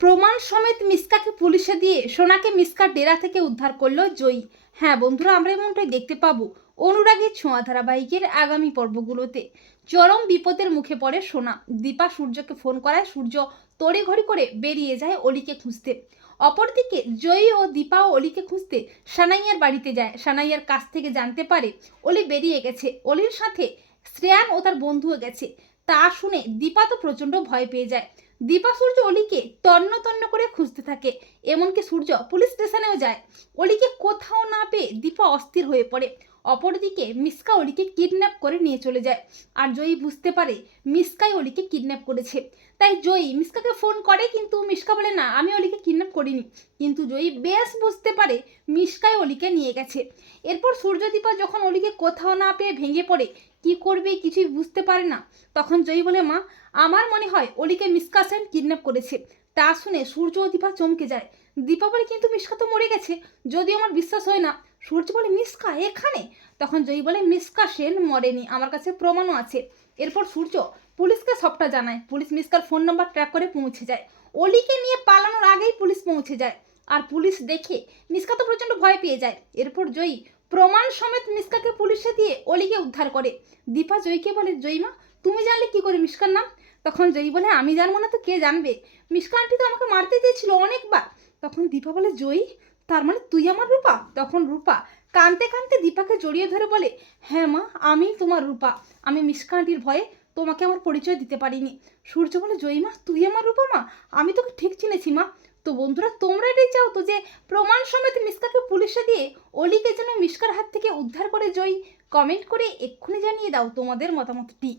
প্রমাণ সমেত মিসকাকে পুলিশে দিয়ে সোনাকে মিসকার ডেরা থেকে উদ্ধার করল জয়ী। হ্যাঁ বন্ধুরা, আমরা এমনটাই দেখতে পাবো অনুরাগী ছোঁয়া ধারাবাহিকের আগামী পর্বগুলোতে। চরম বিপদের মুখে পড়ে সোনা। দীপা সূর্যকে ফোন করায় সূর্য তড়ে তড়িঘড়ি করে বেরিয়ে যায় অলিকে খুঁজতে। অপরদিকে জয়ী ও দীপা ও অলিকে খুঁজতে সানাইয়ার বাড়িতে যায়। সানাইয়ার কাছ থেকে জানতে পারে অলি বেরিয়ে গেছে। অলির সাথে শ্রেয়ান ও তার বন্ধুও গেছে। তা শুনে দীপা তো প্রচণ্ড ভয় পেয়ে যায়। দীপা সূর্য অলিকে তন্ন তন্ন করে খুঁজতে থাকে, এমনকি সূর্য পুলিশ স্টেশনেও যায়। অলিকে কোথাও না পেয়ে দীপা অস্থির হয়ে পড়ে। অপরদিকে মিসকা অলিকে কিডন্যাপ করে নিয়ে চলে যায়। আর জয়ী বুঝতে পারে মিসকাই অলিকে কিডন্যাপ করেছে। তাই জয়ী মিসকাকে ফোন করে, কিন্তু মিসকা বলে, না, আমি অলিকে কিডন্যাপ করিনি। কিন্তু জয়ী বেশ বুঝতে পারে মিসকাই অলিকে নিয়ে গেছে। এরপর সূর্যদীপা যখন অলিকে কোথাও না পেয়ে ভেঙে পড়ে কি করবে কিছুই বুঝতে পারে না। তখন জয়ী বলে, মা, আমার মনে হয় অলিকে মিসকা সেন কিডন্যাপ করেছে। তা শুনে সূর্য ও দীপা চমকে যায়। দীপা বলে, কিন্তু মিসকা তো মরে গেছে। যদিও আমার বিশ্বাস হয় না। সূর্য বলে, মিসকা, এখানে? তখন জয়ী বলে, মিসকা সেন মরেনি। আমার কাছে প্রমাণও আছে। এরপর সূর্য পুলিশকে সবটা জানায়। পুলিশ মিসকার ফোন নাম্বার ট্র্যাক করে পৌঁছে যায়। অলিকে নিয়ে পালানোর আগেই পুলিশ পৌঁছে যায়। আর পুলিশ দেখে মিসকা তো প্রচণ্ড ভয় পেয়ে যায়। এরপর জয়ী প্রমাণ সমেত মিসকাকে পুলিশে দিয়ে অলিকে উদ্ধার করে। দীপা জয়ীকে বলে? জয়ীমা তুমি জানলে কি করে মিসকার নাম? তখন জয়ী বলে, আমি জানব না তো কে জানবে? মিসকা আন্টি তো আমাকে মারতে চেয়েছিল অনেকবার। তখন দীপা বলে, জয়ী? তার মানে তুই আমার রূপা? তখন রূপা কানতে কানতে দীপাকে জড়িয়ে ধরে বলে হ্যাঁ মা আমি তোমার রূপা। আমি মিসকা আন্টির ভয়ে তোমাকে আমার পরিচয় দিতে পারিনি। সূর্য বলে, জয়ী মা, তুই আমার রূপা মা? আমি তোকে ঠিক চিনেছি মা। তো বন্ধুরা, তোমরা এটাই চাও তো যে প্রমাণ সমেত মিসকাকে পুলিশে দিয়ে অলিকে যেন মিসকার হাত থেকে উদ্ধার করে জয়ী? কমেন্ট করে এক্ষুনি জানিয়ে দাও তোমাদের মতামতটি।